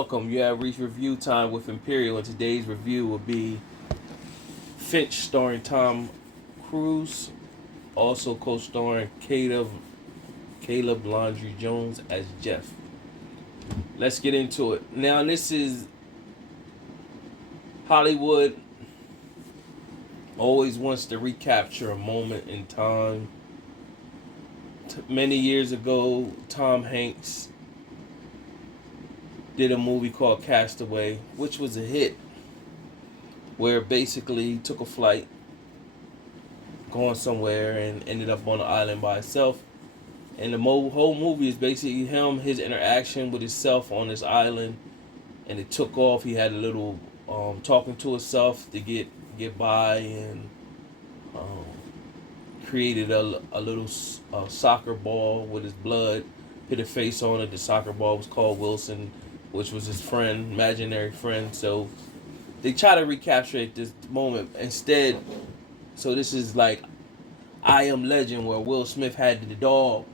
Welcome. You have reached review time with Imperial, and today's review will be Finch, starring Tom Cruise, also co-starring Caleb Landry Jones as Jeff. Let's get into it. Now, this is Hollywood always wants to recapture a moment in time. Many years ago, Tom Hanks did a movie called Castaway, which was a hit, where basically he took a flight going somewhere and ended up on an island by himself. And the whole movie is basically his interaction with himself on this island. And it took off. He had a little talking to himself to get by, and um, created a little soccer ball with his blood, put a face on it. The soccer ball was called Wilson, which was his friend, imaginary friend. So they try to recapture this moment instead. So this is like I Am Legend, where Will Smith had the dog.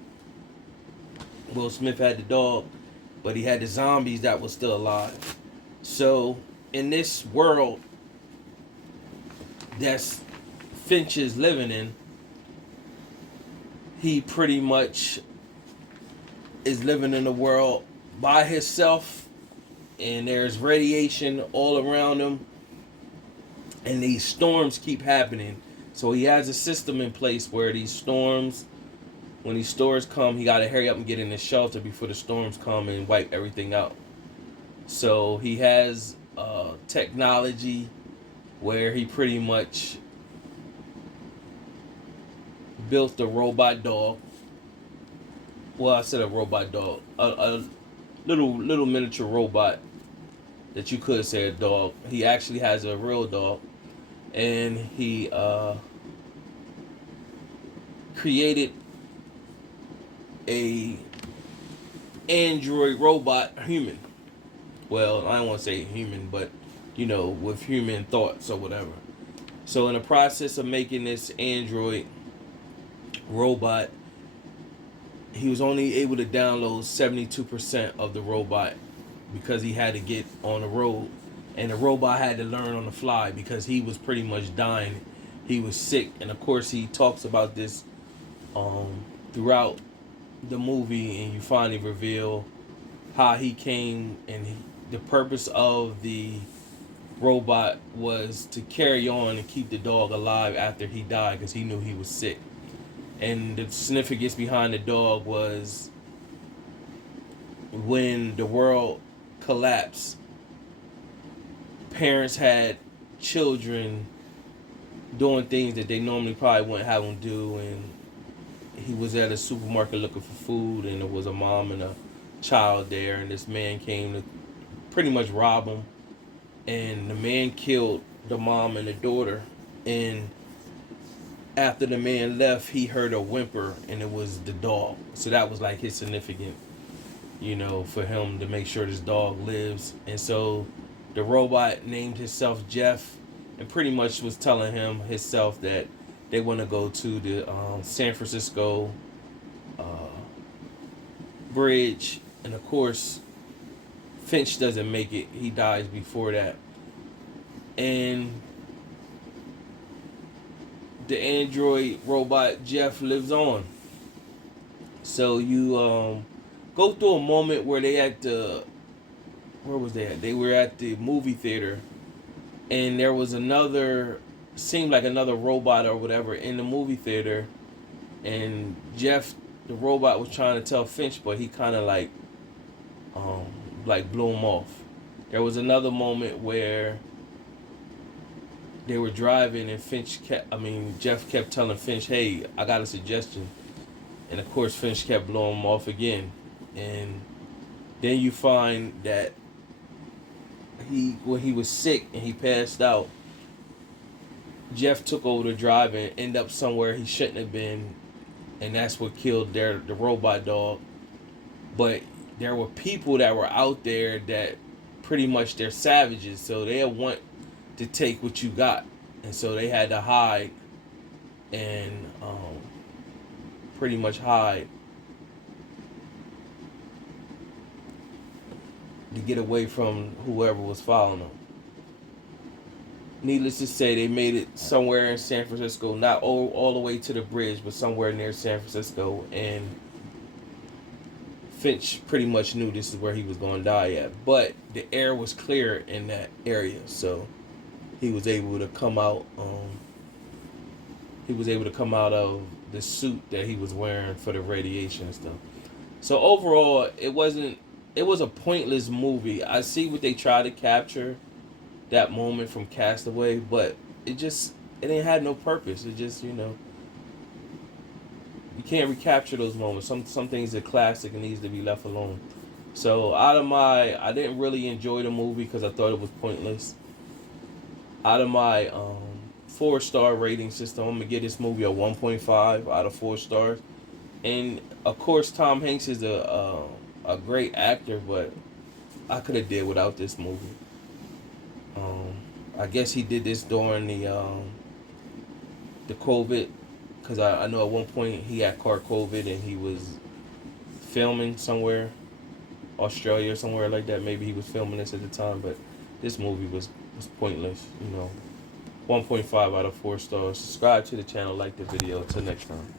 But he had the zombies that was still alive. So in this world that's Finch is living in, he pretty much is living in a world by himself, and there's radiation all around him, and these storms keep happening. So he has a system in place where these storms, when these storms come, he got to hurry up and get in the shelter before the storms come and wipe everything out. So he has technology where he pretty much built a robot dog. Well, I said a robot dog, a little miniature robot that you could say a dog. He actually has a real dog, and he created a android robot human. Well, I don't want to say human, but with human thoughts or whatever. So in the process of making this android robot, he was only able to download 72% of the robot because he had to get on the road, and the robot had to learn on the fly because he was pretty much dying. He was sick, and of course he talks about this throughout the movie, and you finally reveal how he came, and the purpose of the robot was to carry on and keep the dog alive after he died because he knew he was sick. And the significance behind the dog was when the world collapsed, parents had children doing things that they normally probably wouldn't have them do, and he was at a supermarket looking for food, and there was a mom and a child there, and this man came to pretty much rob him, and the man killed the mom and the daughter, and after the man left, he heard a whimper, and it was the dog. So that was like his significant, for him to make sure this dog lives. And so the robot named himself Jeff, and pretty much was telling him himself that they want to go to the San Francisco bridge. And of course, Finch doesn't make it. He dies before that. And the android robot Jeff lives on. So you go through a moment where where was they at? They were at the movie theater, and there was seemed like another robot or whatever in the movie theater, and Jeff, the robot, was trying to tell Finch, but he kind of like blew him off. There was another moment where they were driving, and Jeff kept telling Finch, "Hey, I got a suggestion," and of course Finch kept blowing him off again. And then you find that when he was sick and he passed out, Jeff took over the drive and ended up somewhere he shouldn't have been, and that's what killed the robot dog. But there were people that were out there that pretty much they're savages, so they want to take what you got, and so they had to hide and pretty much hide to get away from whoever was following them. Needless to say, they made it somewhere in San Francisco, not all the way to the bridge, but somewhere near San Francisco. And Finch pretty much knew this is where he was going to die at. But the air was clear in that area, so he was able to come out. He was able to come out of the suit that he was wearing for the radiation and stuff. So overall, it wasn't. It was a pointless movie. I see what they tried to capture, that moment from Castaway, but it ain't had no purpose. It just, you can't recapture those moments. Some things are classic and needs to be left alone. So I didn't really enjoy the movie because I thought it was pointless. Out of my 4-star rating system, I'm gonna give this movie a 1.5 out of 4 stars. And of course, Tom Hanks is a great actor, but I could have did without this movie. I guess he did this during the COVID, because I know at one point he had caught COVID and he was filming somewhere, Australia or somewhere like that. Maybe he was filming this at the time, but this movie was pointless. 1.5 out of 4 stars. Subscribe to the channel, like the video. Till next time.